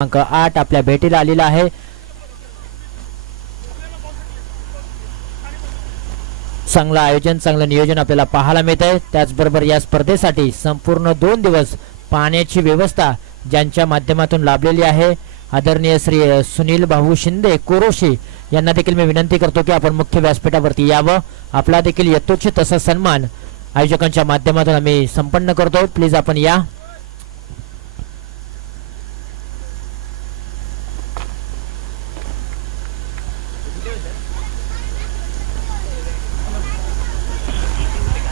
क्रमांक 8 आपल्या भेटीला आलेला आहे। चांगलं आयोजन, चांगलं नियोजन आपल्याला पाहायला मिळतंय। त्याचबरोबर या स्पर्धेसाठी संपूर्ण 2 दिवस पाण्याची व्यवस्था ज्यांच्या माध्यमातून लाभलेली आहे आदरणीय श्री सुनील भाऊ शिंदे कोरोशी यांना देखील मी विनंती करतो की आपण मुख्य व्यासपीठावरती यावं। आपला देखील यथोचित असा सन्मान आयोजकांच्या माध्यमातून आम्ही संपन्न करतो। प्लीज आपण या।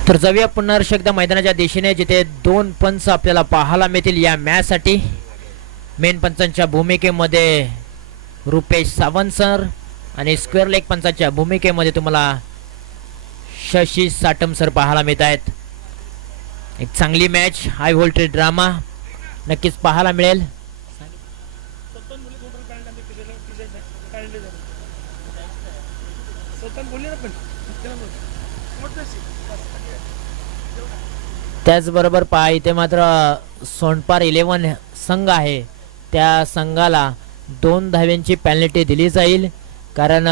तर जाऊया पुन्हा एकदा मैदानाच्या दिशेने, जिथे 2 पंच आपल्याला पाहायला मिळतील या मॅच साठी। मेन पंचांच्या भूमिकेमध्ये रुपेश सावंत सर आणि स्क्वेअर लेग पंचांच्या भूमिकेमध्ये तुम्हाला शशी साटम सर पाहायला मिळत आहेत। एक चांगली मॅच, हाय व्होल्टेज ड्रामा नक्कीच पाहायला मिळेल। त्याचबरोबर पहा इथे मात्र सोनपार 11 संघ आहे, त्या संघाला 2 धाव्यांची पेनल्टी दिली जाईल, कारण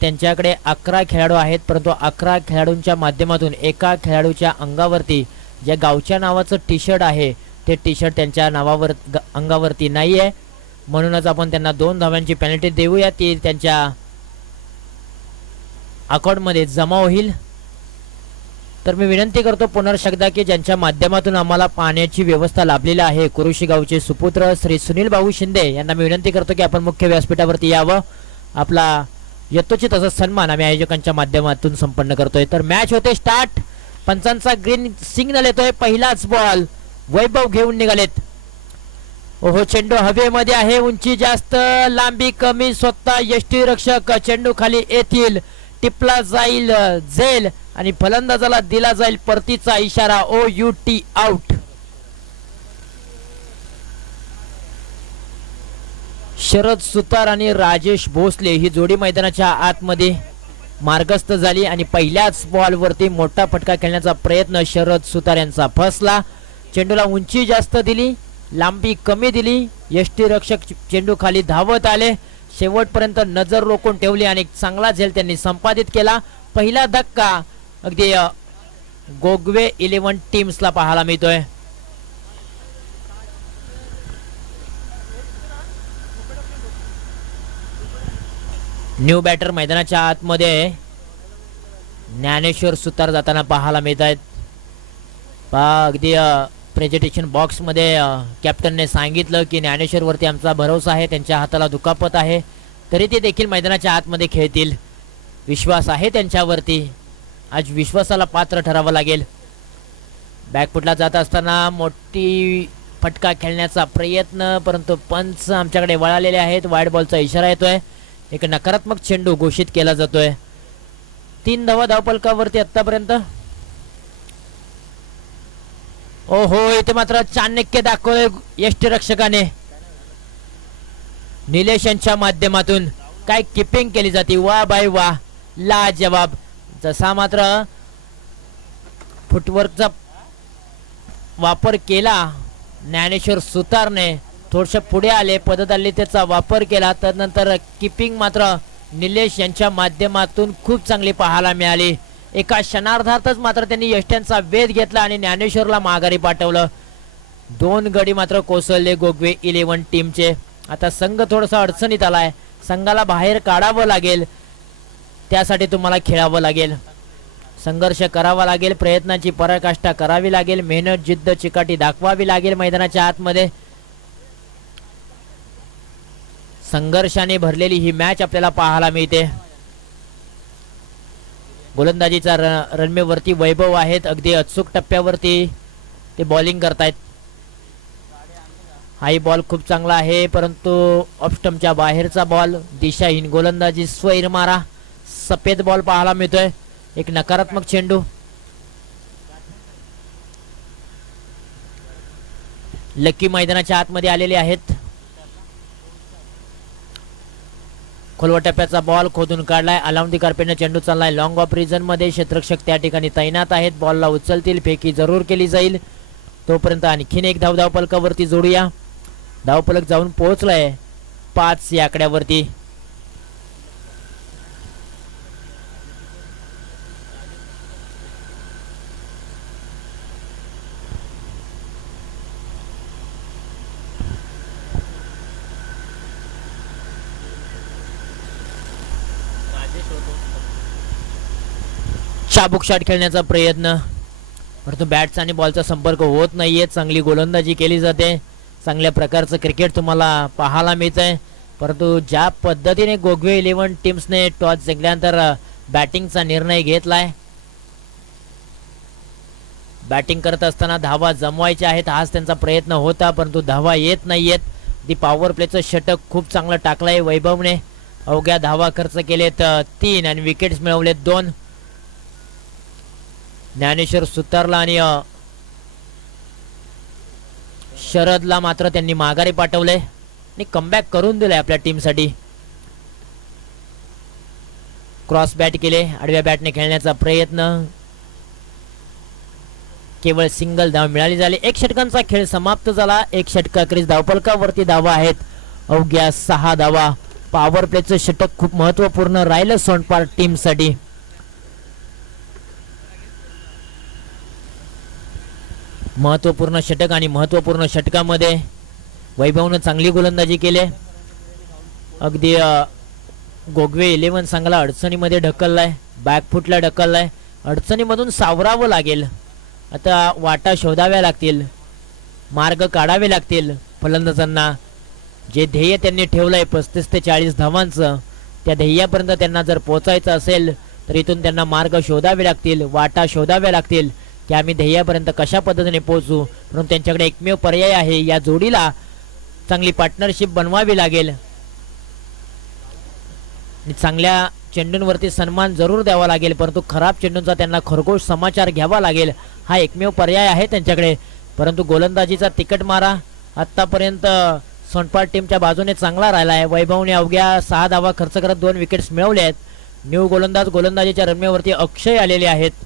त्यांच्याकडे 11 खेळाडू आहेत, परंतु 11 खेळाडूंच्या माध्यमातून एका खेळाडूच्या अंगावरती जे गावच्या नावाचं टी शर्ट आहे ते टी शर्ट त्यांच्या नावावर अंगावरती नाही आहे, म्हणूनच आपण त्यांना 2 धाव्यांची पेनल्टी देऊया। ती त्यांच्या अकाउंटमध्ये जमा होईल। तर मी विनंती करतो पुनर्शकदा की ज्यांच्या माध्यमातून आम्हाला पाण्याची व्यवस्था लाभलेली आहे कुरुशी गावचे सुपुत्र श्री सुनील भाऊ शिंदे यांना मी विनंती करतो की आपण मुख्य व्यासपीठावरती यावं। आपला यथोचित असा सन्मान आम्ही आयोजकांच्या माध्यमातून संपन्न करतोय। तर मॅच होते स्टार्ट, पंचांचा ग्रीन सिग्नल येतोय, पहिलाच बॉल वैभव घेऊन निघालेत। ओहो, चेंडू हवेमध्ये आहे, उंची जास्त लांबी कमी, स्वतः यष्टीरक्षक चेंडू खाली येतील, टिपला जाईल झेल आणि फलंदाजाला दिला जाईल परतीचा इशारा OUT आउट। शरद सुतार आणि राजेश भोसले ही जोडी मैदानाच्या आतमध्ये मार्गस्थ झाली आणि पहिल्याच बॉल वरती मोठा फटका खेळण्याचा प्रयत्न शरद सुतार यांचा फसला। चेंडूला उंची जास्त दिली, लांबी कमी दिली, यष्टीरक्षक चेंडू खाली धावत आले, शेवटपर्यंत नजर रोखून ठेवली आणि चांगला झेल त्यांनी संपादित केला। पहिला धक्का अगदी गोगवे 11 टीम्सला पाहायला मिळतोय। न्यू बॅटर मैदानाच्या आतमध्ये ज्ञानेश्वर सुतार जाताना पाहायला मिळत आहेत। अगदी प्रेझेंटेशन बॉक्स मध्ये कॅप्टनने सांगितलं की ज्ञानेश्वर वरती आमचा भरोसा आहे, त्यांच्या हाताला दुखापत आहे, तरी ते देखील मैदानाच्या आतमध्ये खेळतील, विश्वास आहे त्यांच्यावरती। आज विश्वासाला पात्र ठरावं लागेल। बॅकफुटला जात असताना मोठी फटका खेळण्याचा प्रयत्न, परंतु पंच आमच्याकडे वळालेले आहेत, वाईड बॉलचा इशारा येतोय, एक नकारात्मक चेंडू घोषित केला जातोय। 3 धावा धावफलकावरती आतापर्यंत। ओहो, इथे मात्र चाणक्य दाखवले यष्टीरक्षकाने, निलेश यांच्या माध्यमातून काय किपिंग केली जाते, वा बाय वा, लाजवाब। जसा मात्र फुटवर्कचा वापर केला ज्ञानेश्वर सुतारने, थोडसे पुढे आले, पदतालिकेचा वापर केला, त्यानंतर किपिंग मात्र निलेश यांच्या माध्यमातून खूप चांगली पाहायला मिळाली। एका क्षणार्धातच मात्र त्यांनी यष्ट्यांचा वेध घेतला आणि ज्ञानेश्वरला माघारी पाठवलं। 2 गडी मात्र कोसळले गोगवे 11 टीमचे। आता संघ थोडासा अडचणीत आलाय, संघाला बाहेर काढावं लागेल, त्यासाठी तुम्हाला खेळावं लागेल, संघर्ष करावा लागेल, प्रयत्नाची पराकाष्ठा करावी लागेल, मेहनत जिद्द चिकाटी दाखवावी लागेल। मैदानाच्या आतमध्ये संघर्षाने भरलेली ही मॅच आपल्याला पाहायला मिळते। गोलंदाजीचा रणमेवरती वैभव आहेत, अगदी अचूक टप्प्यावरती ते बॉलिंग करतायत। हाई बॉल खूप चांगला आहे, परंतु ऑफस्टंपच्या बाहेरचा बॉल, दिशाहीन गोलंदाजी, स्वैर मारा, सफेद बॉल पाहायला मिळतोय, एक नकारात्मक चेंडू। लकी मैदानाच्या आतमध्ये आलेले आहेत। खोलवा टप्प्याचा बॉल खोदून काढलाय, अलाउंदी कार्पेटने चेंडू चाललाय लॉंग ऑफ रिजन मध्ये, क्षेत्ररक्षक त्या ठिकाणी तैनात आहेत, बॉलला उचलतील, फेकी जरूर केली जाईल, तोपर्यंत आणखीन एक धाव धावफलकावरती जोडूया। धावफलक जाऊन पोहोचलाय 5 या आकड्यावरती. चाबूक शॉट खेळण्याचा प्रयत्न, परंतु बॅटचा आणि बॉलचा संपर्क होत नाहीये. चांगली गोलंदाजी केली जाते. चांगल्या प्रकारचं क्रिकेट तुम्हाला पाहायला मिळतंय. परंतु ज्या पद्धतीने गोगवे 11 टीम्सने टॉस जिंकल्यानंतर बॅटिंगचा निर्णय घेतलाय, बॅटिंग करत असताना धावा जमवायच्या आहेत हाच त्यांचा प्रयत्न होता, परंतु धावा येत नाहीयेत. दी पॉवर प्लेचं षटक खूप चांगलं टाकलंय वैभवने. अवघ्या धावा खर्च केलेत 3 आणि विकेट्स मिळवलेत 2. ज्ञानेश्वर सुतारला आणि शरदला मात्र त्यांनी माघारी पाठवले आणि कमबॅक करून दिले आपल्या टीमसाठी. क्रॉस बॅट केले, आडव्या बॅटने खेळण्याचा प्रयत्न, केवळ सिंगल धाव मिळाली. झाली 1 षटकांचा खेळ समाप्त झाला. 1 षटकाखेरीज धावफलकावरती धावा आहेत अवघ्या 6 धावा. पॉवर प्लेचं षटक खूप महत्वपूर्ण राहिलं सोनपार टीमसाठी. महत्वपूर्ण षटक आणि महत्वपूर्ण षटकामध्ये वैभवनं चांगली गोलंदाजी केली. अगदी गोगवे 11 चांगला अडचणीमध्ये ढकललाय, बॅकफुटला ढकललाय. अडचणीमधून सावरावं लागेल. आता वाटा शोधाव्या लागतील, मार्ग काढावे लागतील फलंदाजांना. जे ध्येय त्यांनी ठेवलंय 35 ते 40 धावांचं, त्या ध्येयापर्यंत त्यांना जर पोहोचायचं असेल तर इथून त्यांना मार्ग शोधावे लागतील, वाटा शोधाव्या लागतील की आम्ही ध्येयापर्यंत कशा पद्धतीने पोहोचू. म्हणून त्यांच्याकडे एकमेव पर्याय आहे, या जोडीला चांगली पार्टनरशिप बनवावी लागेल. चांगल्या चेंडूंवरती सन्मान जरूर द्यावा लागेल, परंतु खराब चेंडूंचा त्यांना खरगोश समाचार घ्यावा लागेल. हा एकमेव पर्याय आहे त्यांच्याकडे. परंतु गोलंदाजीचा तिकट मारा आतापर्यंत सोनपार टीमच्या बाजूने चांगला राहिला आहे. वैभवने अवघ्या 6 धावा खर्च करत 2 विकेट्स मिळवले आहेत. न्यू गोलंदाज गोलंदाजीच्या रम्येवरती अक्षय आलेले आहेत.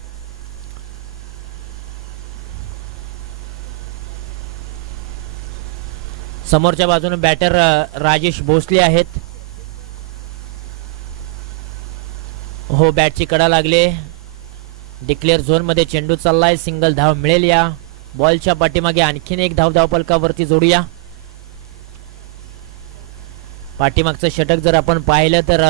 समोरच्या बाजूने बॅटर राजेश भोसले आहेत. हो, बॅटची कडा लागले. डिक्लेअर झोन मध्ये चेंडू चाललाय. सिंगल धाव मिळेल. या बॉलच्या पाठीमागे आणखीन 1 धाव धावफलकावरती जोडूया. पाठीमागचं षटक जर आपण पाहिलं तर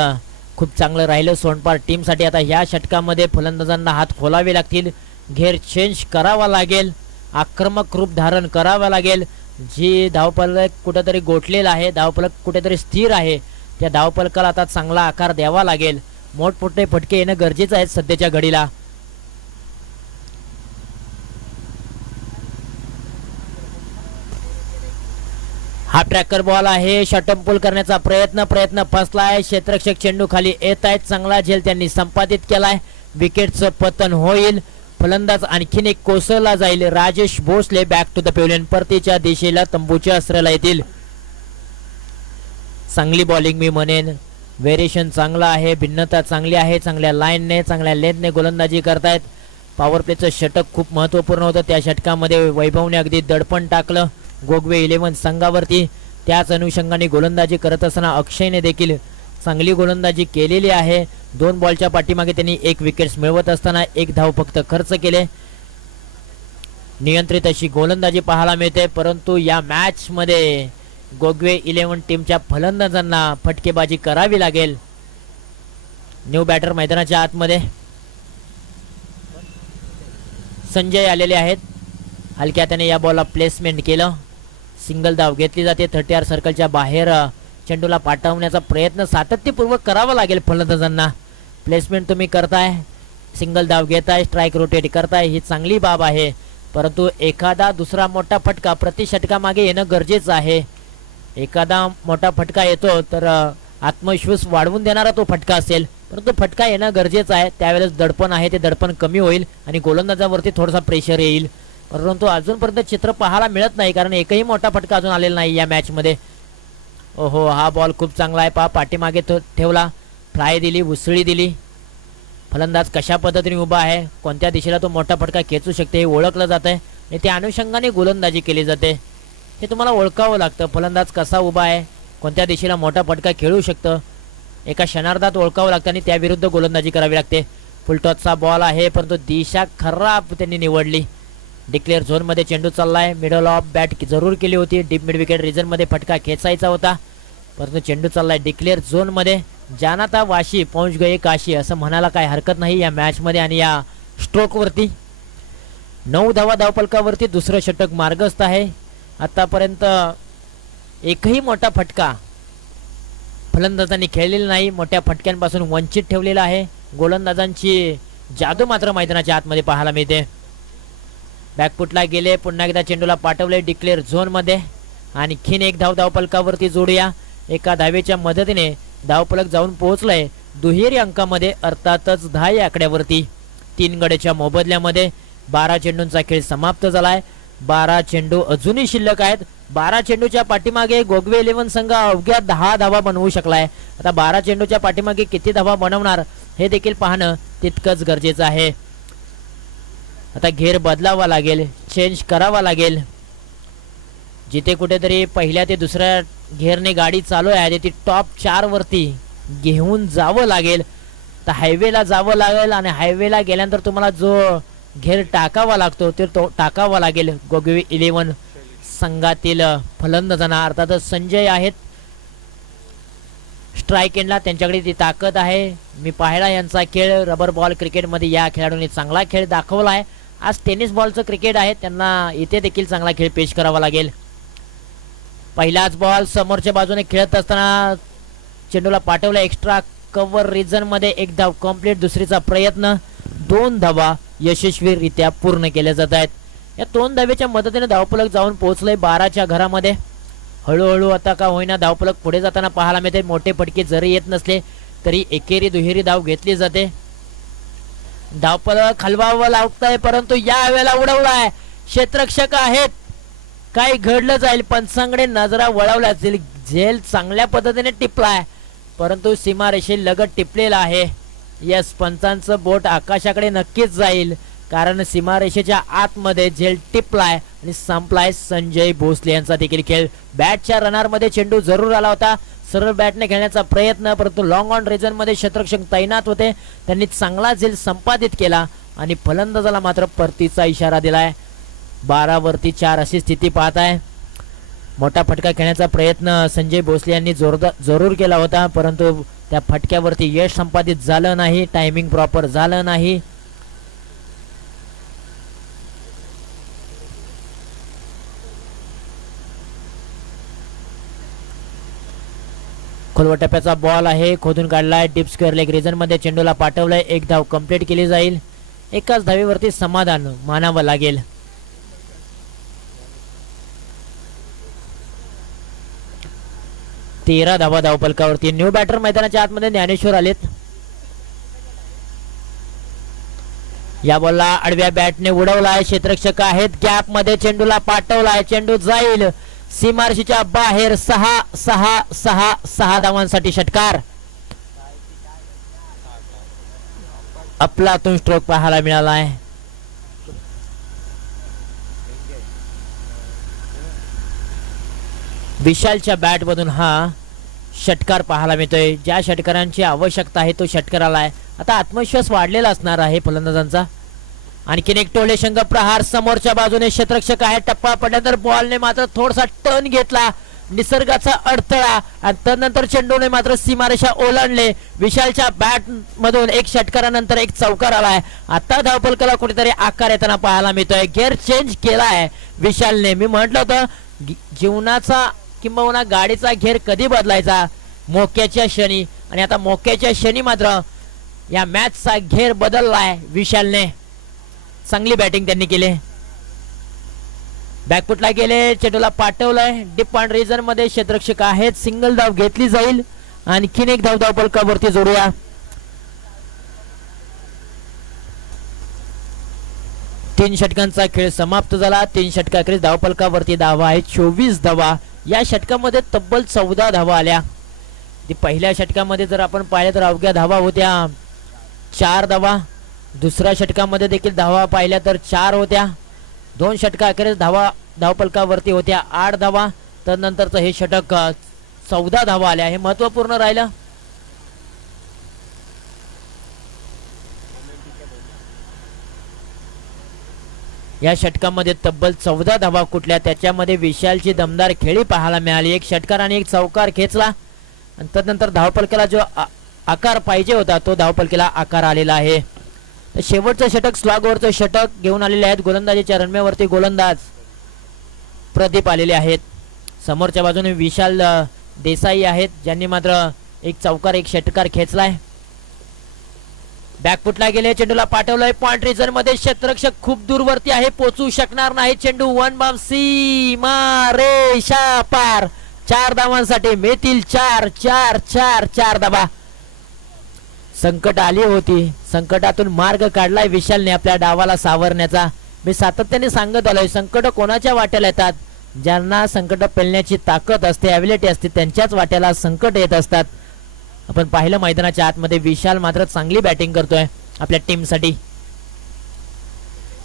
खूप चांगलं राहिलं सोनपार टीमसाठी. आता ह्या षटकामध्ये फलंदाजांना हात खोलावे लागतील, घेर चेंज करावा लागेल, आक्रमक रूप धारण करावा लागेल. जी धावफलक कुठेतरी गोठलेला आहे, धावफलक कुठेतरी स्थिर आहे, त्या धावफलकाला आता चांगला आकार द्यावा लागेल. मोठमोठे फटके येणं गरजेचं आहे सध्याच्या घडीला. हा ट्रॅकर बॉल आहे. शॉर्टम पुल करण्याचा प्रयत्न फसलाय. क्षेत्ररक्षक चेंडू खाली येत आहेत. चांगला झेल त्यांनी संपादित केलाय. विकेटचं पतन होईल. फलंदाज आणखीन एक कोसळला जाईल. Rajesh Bhosle back to the pavilion, परतीच्या दिशेला तंबूच्या आश्रयाला येतील. चांगली बॉलिंग मी म्हणेन. व्हेरिएशन चांगला आहे, भिन्नता चांगली आहे. चांगल्या लाईनने चांगल्या लेंथने गोलंदाजी करतायत. पॉवर प्लेचं षटक खूप महत्वपूर्ण होतं. त्या षटकामध्ये वैभवने अगदी दडपण टाकलं गोगवे 11 संघावरती. त्याच अनुषंगाने गोलंदाजी करत असताना अक्षयने देखील चांगली गोलंदाजी केलेली आहे. 2 बॉलच्या पाठीमागे त्यांनी 1 विकेट्स मिळवत असताना 1 धाव फक्त खर्च केले. नियंत्रित अशी गोलंदाजी पाहायला मिळते. परंतु या मॅच मध्ये गोगवे 11 टीमच्या फलंदाजांना फटकेबाजी करावी लागेल. न्यू बॅटर मैदानाच्या आतमध्ये संजय आलेले आहेत. हलक्या त्याने या बॉलला प्लेसमेंट केलं. सिंगल धाव घेतली जाते. 30 सर्कलच्या बाहेर चेंडूला पाठवण्याचा प्रयत्न सातत्यपूर्वक करावा लागेल फलंदाजांना. प्लेसमेंट तुम्ही करताय, सिंगल धाव घेताय, स्ट्राइक रोटेट करताय, ही चांगली बाब आहे. परंतु एखादा दुसरा मोठा फटका प्रति षटकामागे येणं गरजेचं आहे. एखादा मोठा फटका येतो तर आत्मविश्वास वाढवून देणारा तो फटका असेल, परंतु फटका येणं गरजेचं आहे. त्यावेळेस दडपण आहे ते दडपण कमी होईल आणि गोलंदाजावरती थोडासा प्रेशर येईल. परंतु अजूनपर्यंत चित्र पाहायला मिळत नाही, कारण एकही मोठा फटका अजून आलेला नाही या मॅच मध्ये. ओहो, हा बॉल खूप चांगला आहे. पाठीमागे तो ठेवला, फ्लाय दिली, उसळी दिली. फलंदाज कशा पद्धतीने उभा आहे, कोणत्या दिशेला तो मोठा फटका खेचू शकते हे ओळखलं जात आहे आणि त्या अनुषंगाने गोलंदाजी केली जाते. हे तुम्हाला ओळखावं लागतं. फलंदाज कसा उभा आहे, कोणत्या दिशेला मोठा फटका खेळू शकतं, एका क्षणार्धात ओळखावं लागतं आणि त्याविरुद्ध गोलंदाजी करावी लागते. फुलटॉसचा बॉल आहे परंतु दिशा खराब त्यांनी निवडली. डिक्लेअर झोनमध्ये चेंडू चाललाय. मिडल ऑफ बॅट जरूर केली होती. डीप मिड विकेट रिजनमध्ये फटका खेचायचा होता परंतु चेंडू चाललाय डिक्लेअर झोनमध्ये. जानाता वाशी पहुंच गए काशी असं म्हणायला काही हरकत नाही या मॅचमध्ये आणि या स्ट्रोकवरती. 9 धावा धावपलकावरती दुसरं षटक मार्गस्थ आहे. आतापर्यंत एकही मोठा फटका फलंदाजांनी खेळलेला नाही. मोठ्या फटक्यांपासून वंचित ठेवलेला आहे. गोलंदाजांची जादू मात्र मैदानाच्या आतमध्ये पाहायला मिळते. बॅकफुटला गेले. पुन्हा एकदा चेंडूला पाठवले डिक्लेअर झोनमध्ये. आणखीन एक धाव धावपलकावरती जोडूया. एका धावेच्या मदतीने धावपलक जाऊन पोहोचलंय दुहेरी अंकामध्ये अर्थातच 10 या आकड्यावरती. 3 गड्याच्या मोबदल्यामध्ये 12 चेंडूंचा खेळ समाप्त झालाय. 12 चेंडू अजूनही शिल्लक आहेत. 12 चेंडूच्या पाठीमागे गोगवे 11 संघ अवघ्या 10 धावा बनवू शकलाय. आता 12 चेंडूच्या पाठीमागे किती धावा बनवणार हे देखील पाहणं तितकंच गरजेचं आहे. आता घेर बदलावा लागेल, चेंज करावा लागेल. जिथे कुठेतरी पहिल्या ते दुसऱ्या घेरने गाडी चालू आहे ती टॉप 4 वरती घेऊन जावं लागेल. तर हायवेला जावं लागेल आणि हायवेला गेल्यानंतर तुम्हाला जो घेर टाकावा लागतो ते तो टाकावा लागेल. गोगवे 11 संघातील फलंदाजांना अर्थातच संजय आहेत स्ट्राईक एंडला. त्यांच्याकडे ती ताकद आहे. मी पाहिला यांचा खेळ रबर बॉल क्रिकेटमध्ये या खेळाडूंनी चांगला खेळ दाखवला आहे. आज टेनिस बॉलचं क्रिकेट आहे, त्यांना इथे देखील चांगला खेळ पेश करावा लागेल. पहिलाच बॉल समोरच्या बाजूने खेळत असताना चेंडूला पाठवला एक्स्ट्रा कव्हर रिजन मध्ये. एक धाव कंप्लीट. दुसरीचा प्रयत्न. 2 धावा यशस्वीरित्या पूर्ण केल्या जात आहेत. या 2 धावेच्या मदतीने धावफलक जाऊन पोहोचलंय 12च्या घरामध्ये. हळूहळू आता का होईना धावफलक पुढे जाताना पाहायला मिळते. मोठे फटके जरी येत नसले तरी एकेरी दुहेरी धाव घेतली जाते. धावफलक हलवावं लागतंय परंतु या वेळेला उडवलाय. क्षेत्ररक्षक आहेत. काही घडलं जाईल. पंचांकडे नजरा वळवल्या. झेल चांगल्या पद्धतीने टिपलाय परंतु सीमारेषे लगत टिपलेला आहे. यस, पंचांचं बोट आकाशाकडे नक्कीच जाईल कारण सीमारेषेच्या आतमध्ये झेल टिपलाय आणि संपलाय संजय भोसले यांचा देखील खेळ. बॅटच्या रनरमध्ये चेंडू जरूर आला होता. सरळ बॅटने खेळण्याचा प्रयत्न परंतु लॉंग ऑन रिजन मध्ये क्षेत्ररक्षक तैनात होते. त्यांनी चांगला झेल संपादित केला आणि फलंदाजाला मात्र परतीचा इशारा दिलाय. 12 वरती 4 अशी स्थिती पाहताय. मोठा फटका खेळण्याचा प्रयत्न संजय भोसले यांनी जरूर केला होता परंतु त्या फटक्यावरती यश संपादित झालं नाही. टायमिंग प्रॉपर झालं नाही. खोलवर टप्प्याचा बॉल आहे. खोदून काढलाय. डीप स्क्वेअर लेग रिजन मध्ये चेंडूला पाठवलंय. एक धाव कंप्लीट केली जाईल. एकाच धावेवरती समाधान मानावं लागेल. तेरा धावा धावपलकावरती. न्यू बॅटर मैदानाच्या आतमध्ये ज्ञानेश्वर आलेत. या बॉलला आडव्या बॅटने उडवलाय. क्षेत्ररक्षक आहेत. गॅप मध्ये चेंडूला पाठवलाय. चेंडू जाईल सीमारेषेच्या बाहेर. 6 धावांसाठी षटकार. अफलातून स्ट्रोक पाहायला मिळालाय. विशालच्या बॅट मधून हा षटकार पाहायला मिळतोय. ज्या षटकारांची आवश्यकता आहे तो षटकार आलाय. आता आत्मविश्वास वाढलेला असणार आहे फलंदाजांचा. आणखीन एक टोले शंग प्रहार समोरच्या बाजूने. क्षेत्ररक्षक आहे. टप्पा पडल्यानंतर बॉलने मात्र थोडासा टर्न घेतला. निसर्गाचा अडथळा आणि त्यानंतर चेंडूने मात्र सीमारेषा ओलांडले. विशालच्या बॅट मधून एक षटकारानंतर एक चौकार आलाय. आता धावपलकाला कुठेतरी आकार येताना पाहायला मिळतोय. गेअर चेंज केलाय विशालने. मी म्हटलं होतं जीवनाचा किंबहुना गाडीचा घेर कधी बदलायचा, मोक्याच्या क्षणी. आणि आता मोक्याच्या क्षणी मात्र या मॅचचा घेर बदललाय विशालने. चांगली बॅटिंग त्यांनी केली. बॅकफुटला गेले. चेंडूला पाठवलंय. डीप ऑन रिजन मध्ये क्षेत्ररक्षक आहेत. सिंगल धाव घेतली जाईल. आणखीन एक धाव धावपलकावरती जोडूया. तीन षटकांचा खेळ समाप्त झाला. 3 षटकाखेरीज धावपलकावरती धावा आहेत 24 धावा. या षटकामध्ये तब्बल 14 धावा आल्या. पहिल्या षटकामध्ये जर आपण पाहिलं तर अवघ्या धावा होत्या 4 धावा. दुसऱ्या षटकामध्ये देखील धावा पाहिल्या तर 4 होत्या. 2 षटकाखेरीज धावा धावफलकावरती होत्या 8 धावा. तदनंतरचं हे षटक 14 धावा आल्या. हे महत्वपूर्ण राहिलं. या षटकामध्ये तब्बल 14 धावा कुठल्या, त्याच्यामध्ये विशालची दमदार खेळी पाहायला मिळाली. एक षटकार आणि एक चौकार खेचला आणि तदनंतर धावफलकाला जो आकार पाहिजे होता तो धावफलकाला आकार आलेला आहे. तर शेवटचं षटक स्लॉगवरचं षटक घेऊन आलेले आहेत. गोलंदाजीच्या रणमेवरती गोलंदाज प्रदीप आलेले आहेत. समोरच्या बाजूने विशाल देसाई आहेत, ज्यांनी मात्र एक चौकार एक षटकार खेचलाय. बॅकफुटला गेले, चेंडूला पाठवलंय पॉइंट रिझन मध्ये. क्षेत्ररक्षक खूप दूरवरती आहे, पोचू शकणार नाही. चेंडू वन बाउंड सीमा रेषा पार. 4 धावांसाठी मिळतील 4 4 4 4 धावा. संकट आली होती, संकटातून मार्ग काढलाय विशालने आपल्या डावाला सावरण्याचा. मी सातत्याने सांगत आलोय, संकट कोणाच्या वाट्याला येतात? ज्यांना संकट पेलण्याची ताकद असते, ॲबिलिटी असते, त्यांच्याच वाट्याला संकट येत असतात. आपण पाहिलं मैदानाच्या आतमध्ये विशाल मात्र चांगली बॅटिंग करतोय आपल्या टीमसाठी.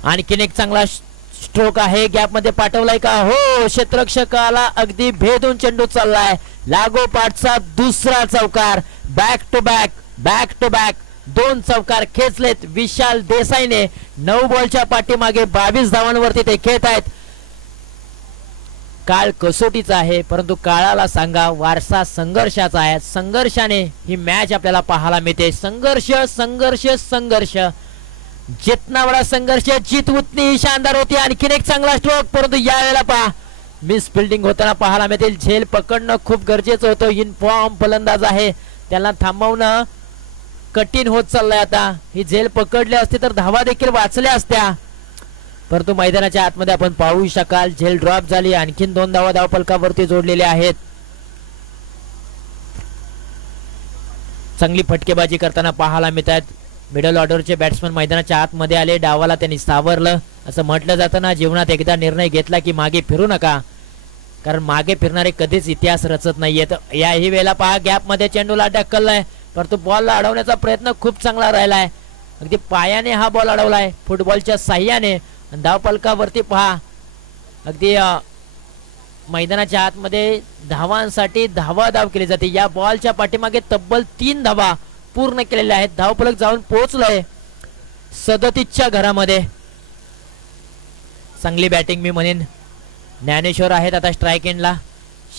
आणखीन एक चांगला स्ट्रोक आहे, गॅप मध्ये पाठवलाय का? हो, क्षेत्ररक्षकाला अगदी भेदून चेंडू चाललाय. लागोपाठचा दुसरा चौकार. बॅक टू बॅक 2 चौकार खेचलेत विशाल देसाईने. 9 बॉलच्या पाठीमागे 22 धावांवरती ते खेळत आहेत. काळ कसोटीचा आहे, परंतु काळाला सांगा वारसा संघर्षाचा आहे. संघर्षाने ही मॅच आपल्याला पाहायला मिळते. संघर्ष संघर्ष संघर्ष. जितना बडा संघर्ष जीत उतनी ही शानदार होती. आणखीन एक चांगला स्ट्रोक, परंतु यावेळेला पहा मिस फिल्डिंग होताना पाहायला मिळतील. झेल पकडणं खूप गरजेचं होतं. इन फॉर्म फलंदाज आहे, त्यांना थांबवणं कठीण होत चाललंय. आता ही झेल पकडली असती तर धावा देखील वाचल्या असत्या, परंतु मैदानाच्या आतमध्ये आपण पाहू शकाल झेल ड्रॉप झाली. आणखीन 2 धावा धावफलकावरती जोडलेल्या आहेत. चांगली फटकेबाजी करताना पाहायला मिळतात. मिडल ऑर्डरचे बॅट्समन मैदानाच्या आतमध्ये आले, डावाला त्यांनी सावरलं. असं म्हटलं जातं ना, जीवनात एकदा निर्णय घेतला की मागे फिरू नका, कारण मागे फिरणारे कधीच इतिहास रचत नाहीयेत. याही वेळेला पहा गॅप मध्ये चेंडूला ढकललाय, परंतु बॉलला अडवण्याचा प्रयत्न खूप चांगला राहिलाय. अगदी पायाने हा बॉल अडवलाय फुटबॉलच्या साह्याने. धावफलकावरती पहा अगदी मैदानाच्या आतमध्ये धावांसाठी धाव केली जाते. या बॉलच्या पाठीमागे तब्बल 3 धावा पूर्ण केलेल्या आहेत. धावफलक जाऊन पोहोचलंय 37च्या घरामध्ये. चांगली बॅटिंग मी म्हणेन. ज्ञानेश्वर आहेत आता स्ट्राइक एंडला.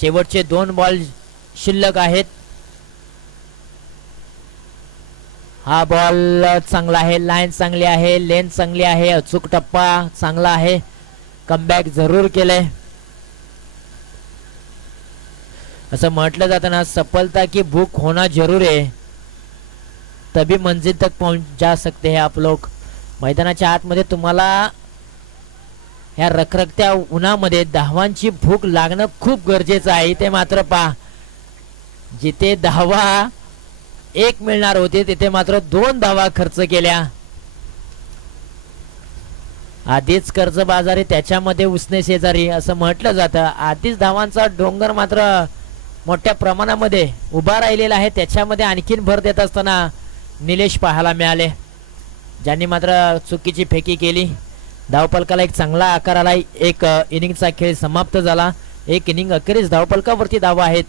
शेवटचे 2 बॉल शिल्लक आहेत. हा बॉल चांगला आहे, लाईन चांगली आहे, लेंथ चांगली आहे, अचूक टप्पा चांगला आहे. कमबॅक जरूर केलंय. असं म्हटलं जातं ना, सफलता की भूख होना जरूर है, तभी मंजिल तक पहुंच जा सकते हैं आप लोग. मैदानाच्या आतमध्ये तुम्हाला ह्या रखरखत्या उन्हामध्ये धावांची भूक लागणं खूप गरजेचं आहे. इथे मात्र पहा, जिथे धावा 1 मिळणार होते तिथे मात्र 2 धावा खर्च केल्या. आधीच कर्जबाजारी त्याच्यामध्ये उसने शेजारी असं म्हटलं जातं. आधीच धावांचा डोंगर मात्र मोठ्या प्रमाणामध्ये उभा राहिलेला आहे. त्याच्यामध्ये आणखीन भर देत असताना निलेश पाहायला मिळाले, ज्यांनी मात्र चुकीची फेकी केली. धावफलकाला एक चांगला आकार आला. एक इनिंगचा खेळ समाप्त झाला. एक इनिंग अखेरीस धावफलकावरती धावा आहेत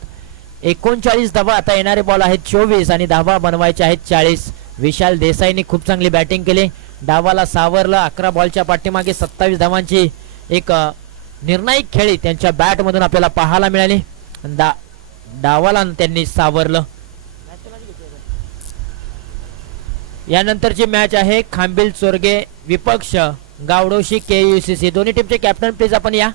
39 धावा. आता येणारे बॉल आहेत 24 आणि धावा बनवायचे आहेत 40. विशाल देसाईने खूप चांगली बॅटिंग केली, डावाला सावरलं. 11 बॉलच्या पाठीमागे 27 धावांची एक निर्णायक खेळी त्यांच्या बॅट मधून आपल्याला पाहायला मिळाली. डावाला त्यांनी सावरलं. यानंतरची मॅच आहे खांबिल चोरगे विपक्ष गावडोशी KUCC. दोन्ही टीमचे कॅप्टन प्लीज आपण या.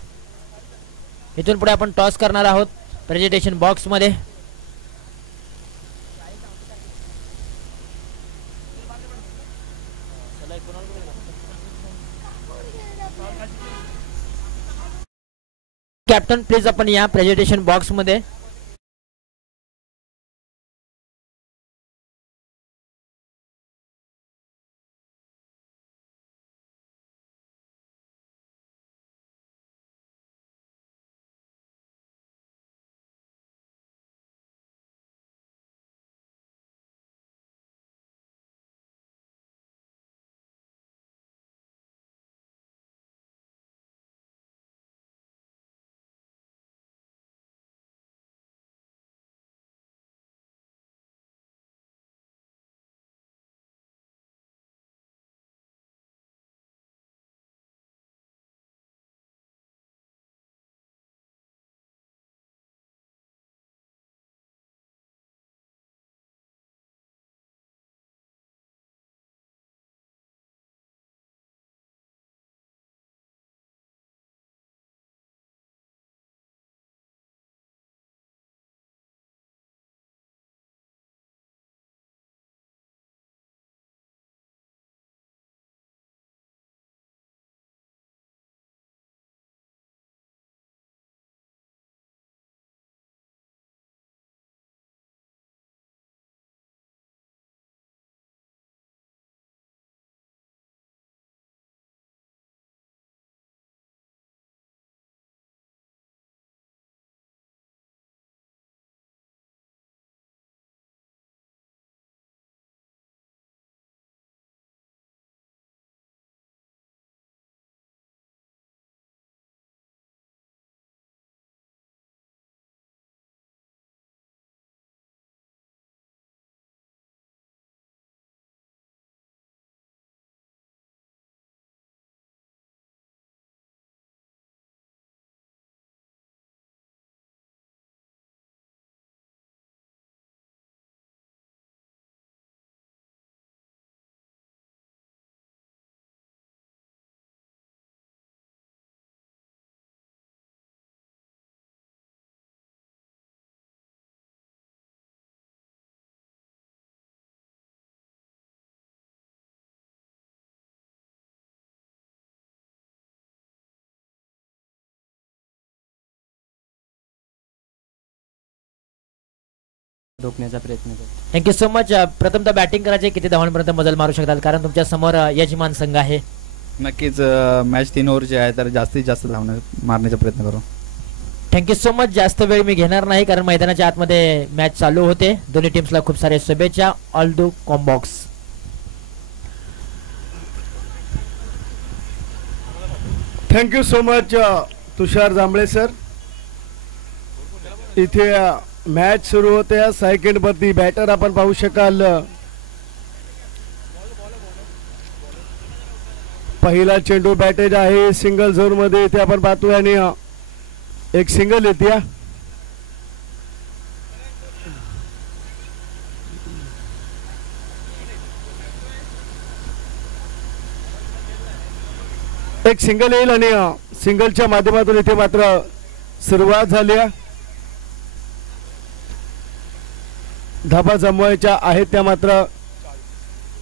इथून पुढे आपण टॉस करणार आहोत प्रेझेंटेशन बॉक्स मध्ये. कॅप्टन प्लीज आपण या प्रेझेंटेशन बॉक्स मध्ये. रोखण्याचा प्रयत्न करतो. Thank you so much. प्रथमतः बॅटिंग करायचे किती धावांपर्यंत मजल मारू शकतात, कारण तुमच्या समोर यजमान संघ आहे. नक्कीच मॅच 3 ओव्हरची आहे, तर जास्तीत जास्त धावणे मारण्याचा प्रयत्न करू. Thank you so much. जास्त वेळ मी घेणार नाही, कारण मैदानाच्या आतमध्ये मॅच चालू होते. दोन्ही टीम्सला खूप सारे शुभेच्छा. All the combox. Thank you so much Tushar Jambhale sir. इथे मॅच सुरू होते. सेकंड वरती बॅटर आपण पाहू शकाल. पहिला चेंडू बॅटेज आहे सिंगल झोन मध्ये. इथे आपण पाहतोय आणि एक सिंगल येते. एक सिंगल येईल आणि सिंगलच्या माध्यमातून इथे मात्र सुरुवात झाली. धाबा जमवायच्या आहेत त्या मात्र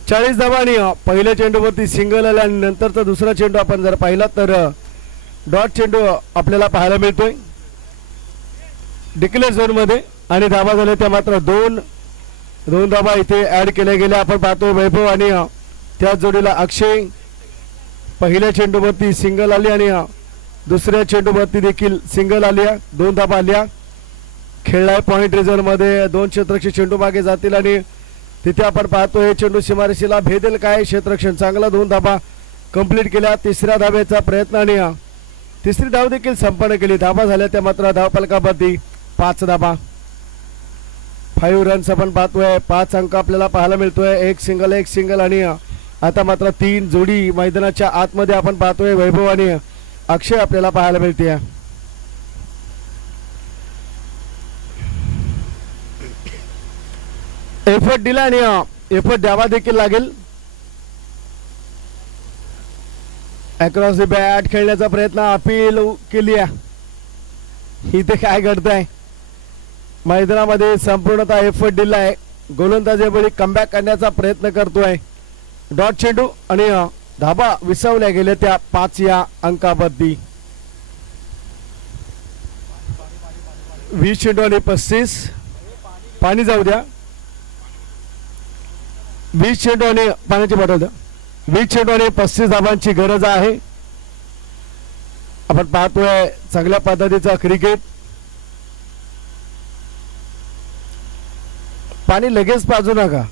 40 धाबा आणि पहिल्या चेंडूवरती सिंगल आला आणि नंतरचा दुसरा चेंडू आपण जर पाहिला तर डॉट चेंडू आपल्याला पाहायला मिळतोय डिक्लेअर झोन मध्ये. आणि धाबा झाले त्या मात्र दोन धाबा इथे ऍड केल्या गेल्या. आपण पाहतो वैभव आणि त्या जोडीला अक्षय. पहिल्या चेंडूवरती सिंगल आली आणि दुसऱ्या चेंडूवरती देखील सिंगल आली. 2 धाबा आल्या. खेळलाय पॉइंट रिझर्व मध्ये. 2 क्षेत्ररक्षक चेंडू मागे जातील आणि तिथे आपण पाहतो हे चेंडू सीमारेषेला भेदेल काय. क्षेत्ररक्षण चांगला. 2 धाबा कंप्लीट केल्या. तिसऱ्या धाब्याचा प्रयत्न आणि तिसरी धाव देखील संपन्न केली. धाबा झाल्या त्या मात्र धावफलकावरती 5 धाबा. 5 रन्स आपण पाहतोय. 5 अंक आपल्याला पाहायला मिळतोय. एक सिंगल आणि आता मात्र 3 जोडी मैदानाच्या आतमध्ये आपण पाहतोय. वैभव आणि अक्षय आपल्याला पाहायला मिळते. एफर्ट दिला आणि एफर्ट द्यावा देखील लागेल. अक्रॉस द बॅट खेळण्याचा प्रयत्न. अपील केली. इथे काय घडतंय मैदानामध्ये संपूर्णतः एफर्ट दिलाय. गोलंदाजीवेळी कमबॅक करण्याचा प्रयत्न करतोय. डॉट चेंडू आणि धाबा विसवल्या गेल्या त्या 5 या अंकावरती. 20 चेंडू आणि 35. पाणी जाऊ द्या. 20 चेंडू आणि पाण्याची बॉटल द्या. 20 चेंडू आणि 35 धाबांची गरज आहे. आपण पाहतोय चांगल्या पद्धतीचा क्रिकेट. पाणी लगेच पाजू नका.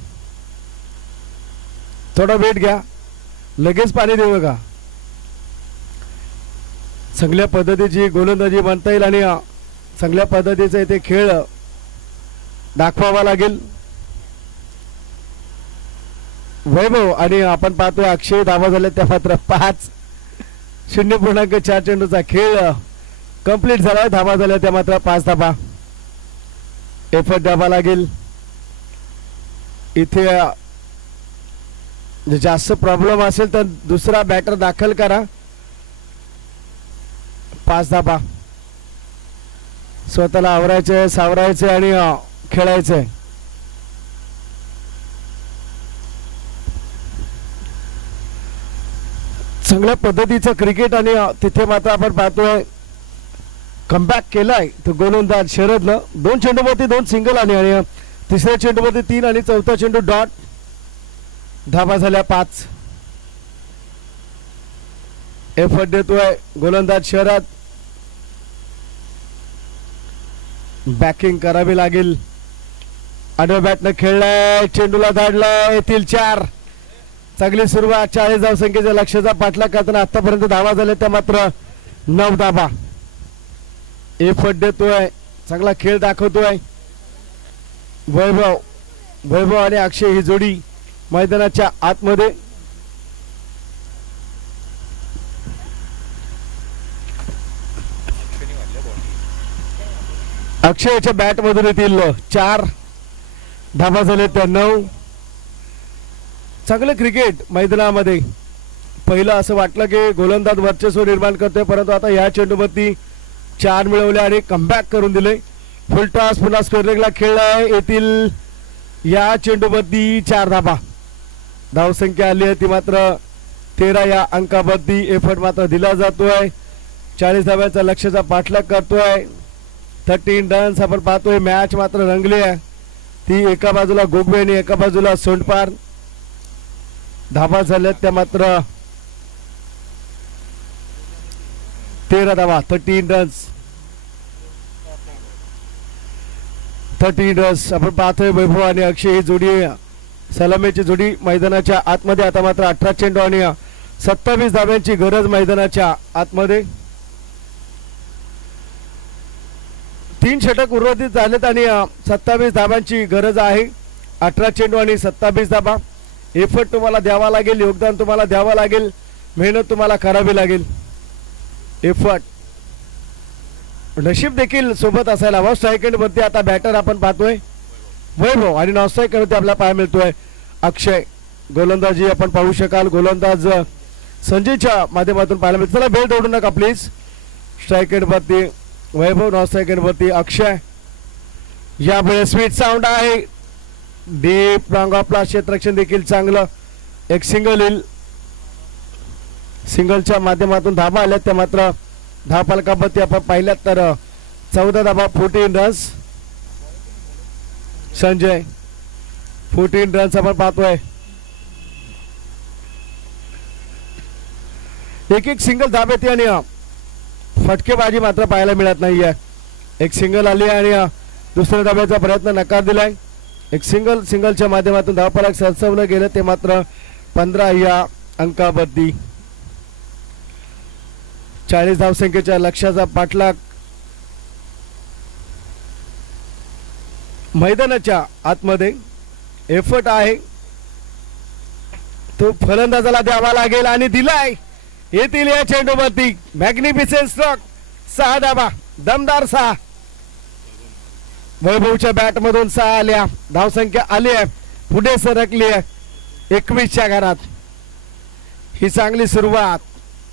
थोडा वेट घ्या. लगेच पाणी देऊ नका. चांगल्या पद्धतीची गोलंदाजी बनता येईल आणि चांगल्या पद्धतीचा इथे खेळ दाखवावा लागेल. वैभव आणि आपण पाहतोय अक्षय. धाबा झाले त्या मात्र 5. 0.4 चेंडूचा खेळ कंप्लीट झाला. धाबा झाल्या त्या मात्र 5 धाबा. एफर्ट द्यावा लागेल. इथे जास्त प्रॉब्लेम असेल तर दुसरा बॅटर दाखल करा. 5 धाबा. स्वतःला आवरायचे, सावरायचे आणि खेळायचे. चांगल्या पद्धतीचं क्रिकेट आणि तिथे मात्र आपण पाहतोय कमबॅक केलाय तो गोलंदाज शरदनं. 2 चेंडूवरती 2 सिंगल आणि तिसऱ्या चेंडूवरती 3 आणि चौथा चेंडू डॉट. धाबा झाल्या 5. एफर्ट देतोय गोलंदाज शरद. बॅकिंग करावी लागेल. आडव्या बॅटनं खेळलाय. चेंडूला धाडलाय. येथील 4. चांगली सुरुवात. 40 धावसंख्येच्या लक्ष्याचा पाठलाग करताना आतापर्यंत धावा झाल्या त्या मात्र 9 धाबा. एफर्ट देतोय. चांगला खेळ दाखवतोय. वैभव आणि अक्षय ही जोडी मैदानाच्या आतमध्ये. अक्षयच्या बॅट मधून येतील 4 धाबा झाले त्या 9. चांगलं क्रिकेट मैदानामध्ये. पहिलं असं वाटलं की गोलंदाज वर्चस्व निर्माण करतोय, परंतु आता या चेंडूवरती 4 मिळवले आणि कमबॅक करून दिले. फुल टॉस पुन्हा स्क्वेअरलेगला खेळलाय. येथील या चेंडूवरती 4 धाबा. धावसंख्या आली आहे ती मात्र 13 या अंकावरती. एफर्ट मात्र दिला जातोय. 40 धाब्याचा लक्ष्याचा पाठलाग करतोय. 13 रन्स आपण पाहतोय. मॅच मात्र रंगली आहे. ती एका बाजूला गोगवे आणि एका बाजूला सोंडपार. धाबा झाल्यात त्या मात्र 13 धावा, 13 रन्स. 13 रन्स आपण पाहतोय. वैभव आणि अक्षय ही जोडी, सलामीची जोडी मैदानाच्या आतमध्ये. आता मात्र 18 चेंडू आणि 27 धाब्यांची गरज मैदानाच्या आतमध्ये. 3 षटक उर्वरित झालेत आणि 27 धाब्यांची गरज आहे. 18 चेंडू आणि 27 धाबा. एफर्ट तुम्हाला द्यावा लागेल, योगदान तुम्हाला द्यावं लागेल, मेहनत तुम्हाला करावी लागेल. एफर्ट, नशीब देखील सोबत असायला हवं. स्ट्राईक वरती आता बॅटर आपण पाहतोय वैभव आणि नॉन स्ट्राईक वरती आपल्याला पाहायला मिळतोय अक्षय. गोलंदाजी आपण पाहू शकाल. गोलंदाज संजयच्या माध्यमातून पाहायला मिळतो. चला बेल तोडू नका प्लीज. स्ट्राईक वरती वैभव, नॉन स्ट्राईक वरती अक्षय. यामुळे स्वीट साऊंड आहे. डीप लॉंग ऑफला क्षेत्ररक्षण देखील चांगलं. एक सिंगल येईल. सिंगलच्या माध्यमातून धाबा आल्यात त्या मात्र धावफलकावरती आपण पाहिल्यात तर 14 धाबा, 14 रन्स. संजय 14 रन्स आपण पाहतोय. एक सिंगल धाब्यात आणि फटकेबाजी मात्र पाहायला मिळत नाहीये. एक सिंगल आली आणि दुसऱ्या धाब्याचा प्रयत्न नकार दिलाय. एक सिंगलच्या माध्यमातून धावफलक सरसवलं गेलं ते मात्र 15 या अंकावरती. 40 धावसंख्येच्या लक्ष्याचा पाठलाग मैदानाच्या आतमध्ये. एफर्ट आहे तो फलंदाजाला द्यावा लागेल आणि दिलाय. येतील या चेंडूवरती मॅग्निफिसेंट स्ट्रोक. 6 धाबा, दमदार 6. वैभवच्या बॅट मधून 6 आल्या. धावसंख्या आली आहे, पुढे सरकली आहे 21च्या घरात. ही चांगली सुरुवात.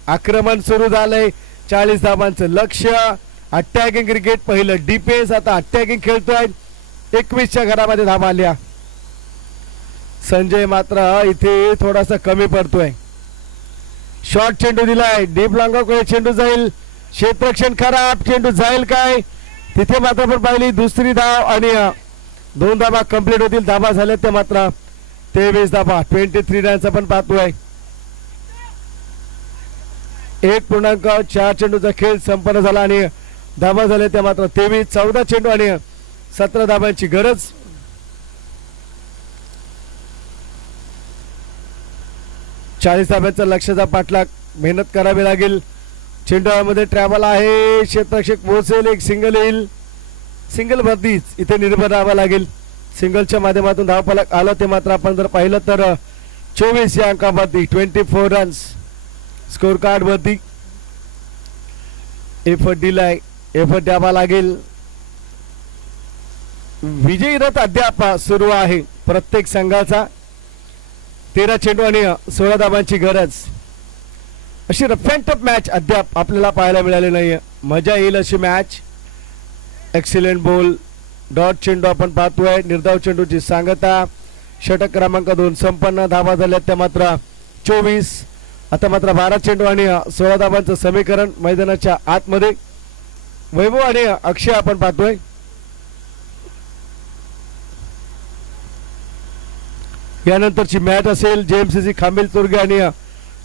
आक्रमण सुरू झालंय. 40 धाबांचं लक्ष्य. अटॅकिंग क्रिकेट, पहिलं डिफेन्स, आता अटॅकिंग खेळतोय. 21च्या घरामध्ये धाबा आल्या. संजय मात्र इथे थोडासा कमी पडतोय. शॉर्ट चेंडू दिलाय. डीप लॉंगकडे चेंडू जाईल. क्षेत्ररक्षण खराब. चेंडू जाईल काय तिथे मात्र आपण पाहिली. दुसरी धाव आणि 2 धाबा कंप्लीट होतील. धाबा झाल्या ते मात्र 23 धाबा, 23 रन्स आपण पाहतोय. 1.4 चेंडूचा खेळ संपन्न झाला आणि धाबा झाले ते मात्र 23. 14 चेंडू आणि 17 धाब्यांची गरज. चाळीस धाब्यांचा लक्ष्याचा पाठलाग मेहनत करावी लागेल. चेंडूमध्ये ट्रॅव्हल आहे. क्षेत्ररक्षक पोहोचेल. एक सिंगल येईल. सिंगल वरतीच इथे निर्भर राहावं लागेल. सिंगलच्या माध्यमातून धावफलक आलं ते मात्र आपण जर पाहिलं तर 24 या अंकावरती 24 रन्स स्कोर कार्ड वरती. एफर्ट दिलाय. एफर्ट द्यावा लागेल. विजयी रथ अद्याप सुरू आहे प्रत्येक संघाचा. 13 चेंडू आणि 16 धाबांची गरज. अशी रफ अँड टफ मॅच अद्याप आपल्याला पाहायला मिळाली नाहीये. मजा येईल अशी मॅच. Excellent ball. डॉट चेंडू आपण पाहतोय. निर्धाव चेंडूची सांगता. षटक क्रमांक 2 संपन्न. धाबा झाल्यात त्या मात्र 24. आता मात्र 12 चेंडू आणि 16 धाबांचं समीकरण मैदानाच्या आतमध्ये. वैभव आणि अक्षय आपण पाहतोय. यानंतरची मॅच असेल जेएमसीसी खांबेल तुर्गे आणि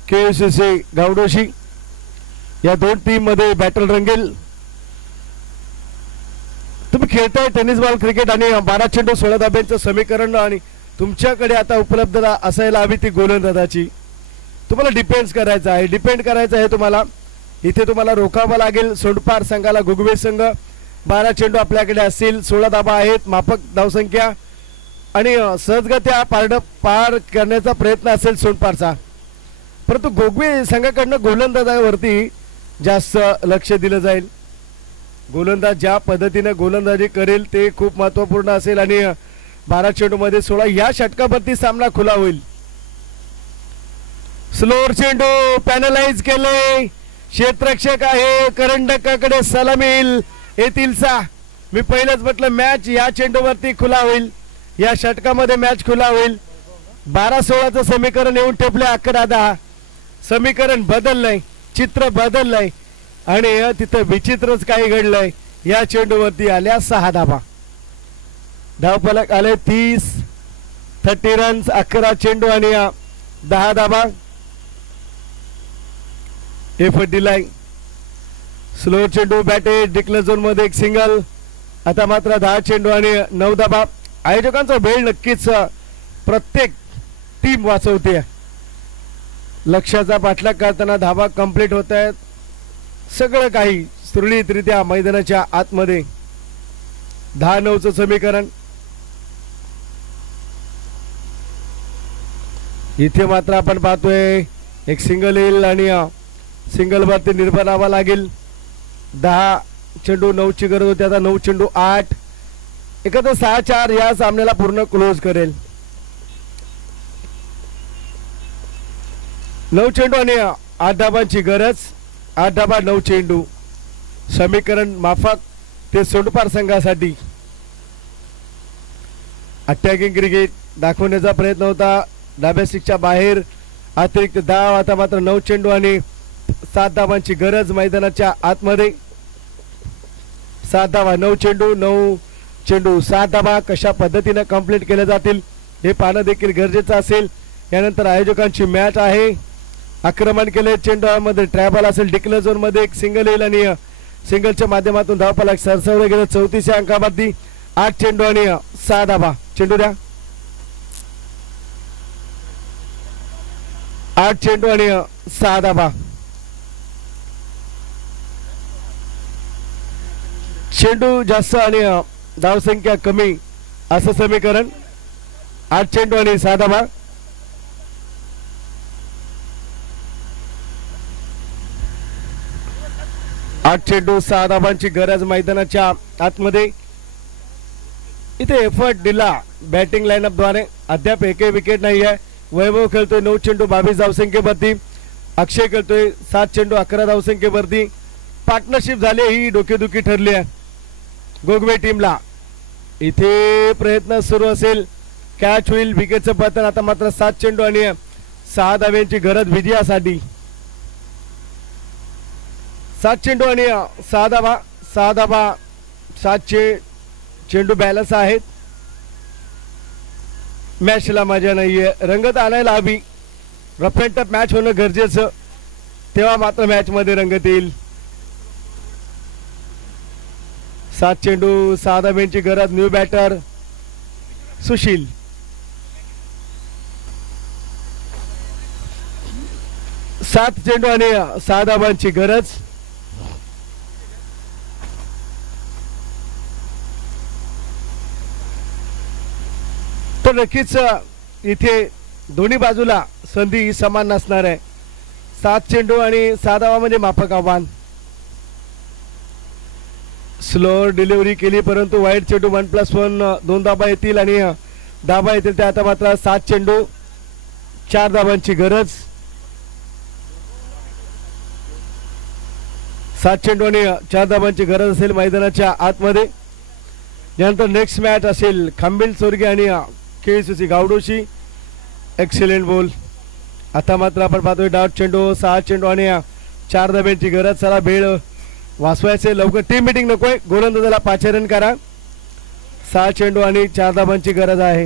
केयूसीसी गावडोशी. या 2 टीम मध्ये बॅटल रंगेल. तुम्ही खेळताय टेनिस बॉल क्रिकेट आणि 12 चेंडू 16 धाब्यांचं समीकरण आणि तुमच्याकडे आता उपलब्ध असायला हवी ती गोलंदाजाची. तुम्हाला डिपेंड करायचं आहे तुम्हाला. इथे तुम्हाला रोखावं लागेल. सोंडपार संघाला गुगवे संघ 12 चेंडू आपल्याकडे असतील. 16 धाबा आहेत. माफक धावसंख्या आणि सहजगत्या पार करण्याचा प्रयत्न असेल सोंडपारचा. परंतु गोगवे संघाकडनं गोलंदाजावरती जास्त लक्ष दिलं जाईल. गोलंदाज ज्या पद्धतीने गोलंदाजी करेल ते खूप महत्त्वपूर्ण असेल आणि 12 चेंडू मध्ये 16 या षटकावरती सामना खुला होईल. स्लोअर चेंडू पॅनलाइज केले. क्षेत्ररक्षक आहे. करंडकाकडे सलामी येतील. मी पहिलंच म्हटलं मॅच या चेंडूवरती खुला होईल. या षटकामध्ये मॅच खुला होईल. 12-16चं समीकरण येऊन ठेपले. 11-10 समीकरण बदललंय. चित्र बदललंय आणि तिथं विचित्रच काही घडलंय. या चेंडूवरती आल्या 6 धाबा. धावफलक आले 30 रन्स, 11 चेंडू आणि 10 धाबा. एफर्ट दिलाय. स्लो चेंडू बॅटेज डिक्लेअर झोन मध्ये एक सिंगल. आता मात्र 10 चेंडू आणि 9 धाबा. आयोजकांचा वेळ नक्कीच प्रत्येक टीम वाचवते. लक्ष्याचा पाठलाग करताना धाबा कंप्लीट होत आहेत. सगळं काही सुरळीतरित्या मैदानाच्या आतमध्ये. 10-9चं समीकरण. इथे मात्र आपण पाहतोय एक सिंगल येईल आणि सिंगल वरती निर्भर राहावा लागेल. 10 चेंडू 9ची गरज होती. आता 9 चेंडू 8. एकत्र 6-4 या सामन्याला पूर्ण क्लोज करेल. 9 चेंडू आणि 8 धाबांची गरज. 8 धाबा 9 चेंडू. समीकरण माफक ते सोंडपार संघासाठी. अटॅकिंग क्रिकेट दाखवण्याचा प्रयत्न होता. डाव्या स्टिकच्या बाहेर अतिरिक्त धाव. आता मात्र 9 चेंडू आणि 7 धाबांची गरज मैदानाच्या आतमध्ये. 7 धाबा 9 चेंडू 9 चेंडू 7 धाबा कशा पद्धतीने कंप्लीट केले जातील हे पाहणं देखील गरजेचं असेल. यानंतर आयोजकांची मॅच आहे. आक्रमण केले चेंडूमध्ये ट्रॅबल असेल. डिक्लेअर झोन मध्ये एक सिंगल येईल आणि सिंगलच्या माध्यमातून धावफलक सरसवले गेले 34 अंकावरती. 8 चेंडू आणि 6 धाबा. चेंडू द्या. 8 चेंडू आणि 6 धाबा. चेंडू जास्त आणि धावसंख्या कमी असं समीकरण. 8 चेंडू आणि 6 धाबा. आठ चेंडू 6 धाबांची गरज मैदानाच्या आतमध्ये. इथे एफर्ट दिला बॅटिंग लाईनअप द्वारे. अद्याप एकही विकेट नाही आहे. वैभव खेळतोय 9 चेंडू 22 धावसंख्येवरती. अक्षय खेळतोय 7 चेंडू 11 धावसंख्येवरती. पार्टनरशिप झाली ही डोकेदुखी ठरली आहे गोगवे टीमला. इथे प्रयत्न सुरू असेल. कॅच होईल विकेटचं पतन. आता मात्र 7 चेंडू आणि 6 धाब्यांची गरज विजयासाठी. 7 चेंडू आणि 6 धाबा. 6 धाबा 7 चेंडू बॅलन्स आहेत. मॅचला मजा नाहीये. रंगत आणायला हवी. रफ अँड टफ मॅच होणं गरजेचं. तेव्हा मात्र मॅच मध्ये रंगत येईल. 7 चेंडू 6 धाब्यांची गरज. New batter Sushil. सात चेंडू आणि 6 धाबांची गरज. तर नक्कीच इथे दोन्ही बाजूला संधी समान नसणार आहे. 7 चेंडू आणि 6 धावा म्हणजे माफक आव्हान. स्लो डिलिव्हरी केली परंतु वाईट चेंडू 1+1 2 धाबा येतील आणि धाबा येतील. ते आता मात्र 7 चेंडू 4 धाबांची गरज. 7 चेंडू आणि 4 धाबांची गरज असेल मैदानाच्या आतमध्ये. यानंतर नेक्स्ट मॅच असेल खांबिल सोरगे आणि KCC गावडोशी. Excellent ball. आता मात्र आपण पाहतोय डाऊट चेंडू 6 चेंडू आणि 4 धाब्यांची गरज. चला भेळ वाचवायचे लवकर. टीम मीटिंग नकोय. गोलंदाजाला पाचारण करा. 6 चेंडू आणि 4 धाबांची गरज आहे.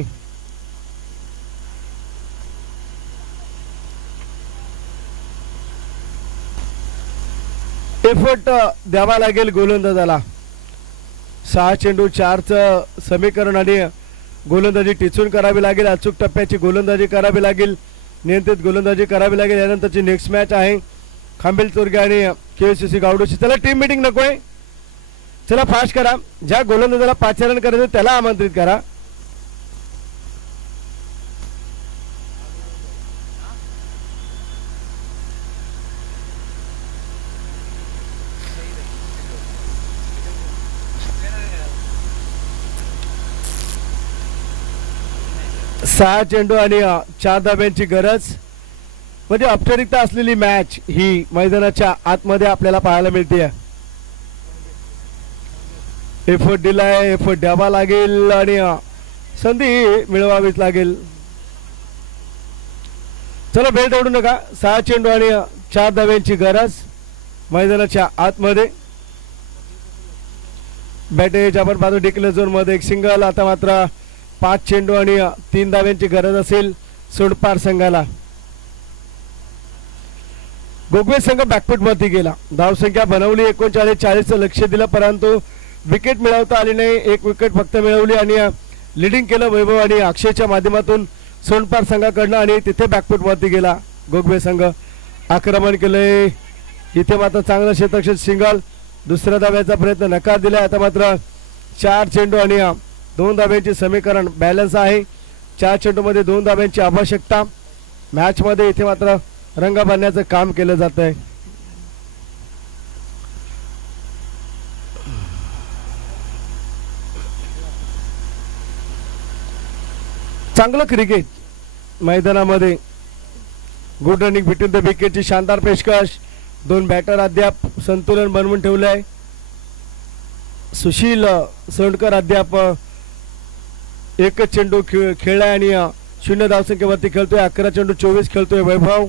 एफर्ट द्यावा लागेल गोलंदाजाला. 6 चेंडू 4चं समीकरण आणि गोलंदाजी टिचून करावी लागेल. अचूक टप्प्याची गोलंदाजी करावी लागेल. नियंत्रित गोलंदाजी करावी लागेल. यानंतरची नेक्स्ट मॅच आहे खांबेल चोरगे आणि KCC गावडोशी. चला टीम मीटिंग नकोय. चला फास्ट करा. ज्या गोलंदाजाला पाचारण करायचं त्याला आमंत्रित करा. सहा चेंडू आणि 4 धाब्यांची गरज. म्हणजे औपचारिकता असलेली मॅच ही मैदानाच्या आतमध्ये आपल्याला पाहायला मिळते. एफर्ट दिलाय. एफर्ट द्यावा लागेल आणि संधी मिळवावीच लागेल. चला बेल्ट ओढू नका. 6 चेंडू आणि 4 धाब्यांची गरज मैदानाच्या आतमध्ये. बॅटेज आपण पाहतो डिक्लेअर झोन मध्ये एक सिंगल. आता मात्र 5 चेंडू आणि 3 धाव्यांची गरज असेल सोडपार संघाला. गोगवे संघ बॅकफूट वरती गेला. धावसंख्या बनवली 39-40 लक्ष दिलं परंतु विकेट मिळवता आली नाही. एक विकेट फक्त मिळवली आणि लिडिंग केलं वैभव आणि अक्षयच्या माध्यमातून सोनपार संघाकडनं आणि तिथे बॅकफूट वरती गेला गोगवे संघ. आक्रमण केलंय इथे मात्र चांगलं क्षेत्ररक्षण सिंगल. दुसऱ्या धाव्याचा प्रयत्न नकार दिला. आता मात्र 4 चेंडू आणि 2 धाव्यांचे समीकरण बॅलन्स आहे. 4 चेंडूमध्ये 2 धाव्यांची आवश्यकता. मॅच मध्ये इथे मात्र रंग बांधण्याचं काम केलं जात आहे. चांगलं क्रिकेट मैदानामध्ये. गुड रनिंग बिटवीन द विकेटची शानदार पेशकश. 2 बॅटर अद्याप संतुलन बनवून ठेवलं आहे. सुशील सोंडकर अद्याप एकच चेंडू खेळलाय आणि 0 धावसंख्येवरती खेळतोय. 11 चेंडू 24 खेळतोय वैभव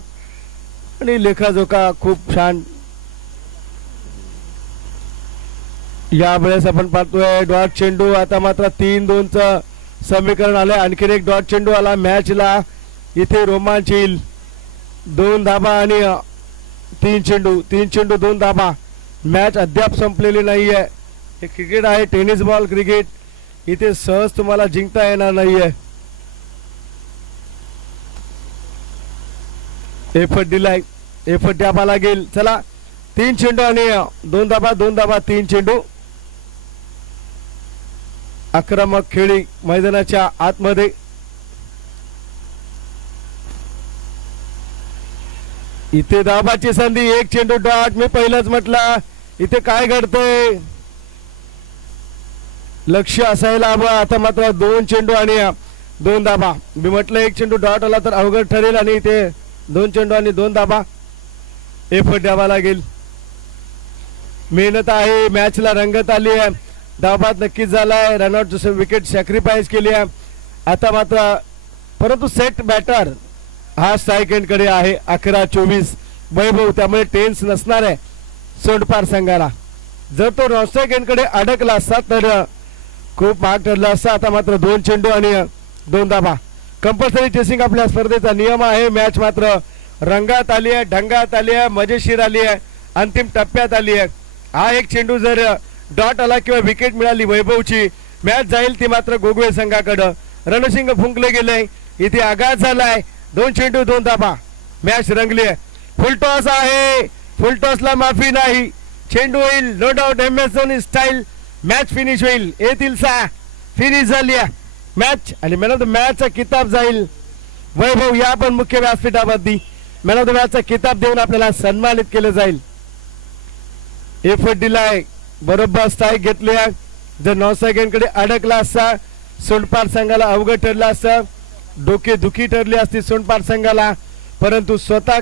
आणि लेखाजोखा खूप छान. यावेळेस आपण पाहतोय डॉट चेंडू. आता मात्र 3-2चं समीकरण आलंय. आणखीन एक डॉट चेंडू आला. मॅचला इथे रोमांच येईल. 2 धाबा आणि 3 चेंडू 2 धाबा. मॅच अद्याप संपलेली नाहीये. हे क्रिकेट आहे, टेनिस बॉल क्रिकेट. इथे सहज तुम्हाला जिंकता येणार नाहीये. एफर्ट दिलाय, एफर्ट द्यावा लागेल. चला 3 चेंडू आणि 2 धाबा 3 चेंडू. आक्रमक खेळी मैदानाच्या आतमध्ये. इथे धाबाची संधी. 1 चेंडू डॉट. मी पहिलंच म्हटलं इथे काय घडतंय लक्ष असायला हवं. आता मात्र 2 चेंडू आणि 2 धाबा. मी म्हटलं 1 चेंडू डॉट आला तर अवघड ठरेल आणि इथे 2 चेंडू आणि 2 धाबा. एफर्ट द्यावा लागेल. मेहनत आहे. मॅचला रंगत आली आहे. धावबाद नक्कीच झालाय. रनआउट विकेट सॅक्रिफाईस केली आहे. आता मात्र परंतु सेट बॅटर हा स्ट्राईक एंड कडे आहे. 11-24 वैभव. त्यामुळे टेन्स नसणार आहे सोंडपार संघाला. जर तो नॉन स्ट्राईक एंड कडे अडकला असता तर खूप महाग ठरला असता. आता मात्र 2 चेंडू आणि 2 धाबा. कंपल्सरी चेसिंग आपल्या स्पर्धेचा नियम आहे. मॅच मात्र रंगात आली आहे, ढंगात आली आहे, मजेशीर आली आहे, अंतिम टप्प्यात आली आहे. हा एक चेंडू जर डॉट आला किंवा विकेट मिळाली वैभवची, मॅच जाईल ती मात्र गोगवे संघाकडं. रणसिंग फुंकले गेले. इथे आघात झालाय. 2 चेंडू 2 धाबा. मॅच रंगली आहे. फुलटॉस आहे. फुलटॉसला माफी नाही. चेंडू होईल no doubt M S Dhoni style. Match finish होईल. येतील 6 फिनिश झाली आहे मॅच आणि मॅन ऑफ द मॅचचा किताब जाईल वैभव. या पण मुख्य व्यासपीठावरती मॅन ऑफ द मॅचचा किताब देऊन आपल्याला सन्मानित केलं जाईल. एफर्ट दिलाय. बरोबर स्ट्राईक घेतली. जर नॉन स्ट्राईक कडे अडकला असता सोंडपार संघाला अवघड ठरला असतं. डोके दुखी ठरली असती सोंडपार संघाला. परंतु स्वतः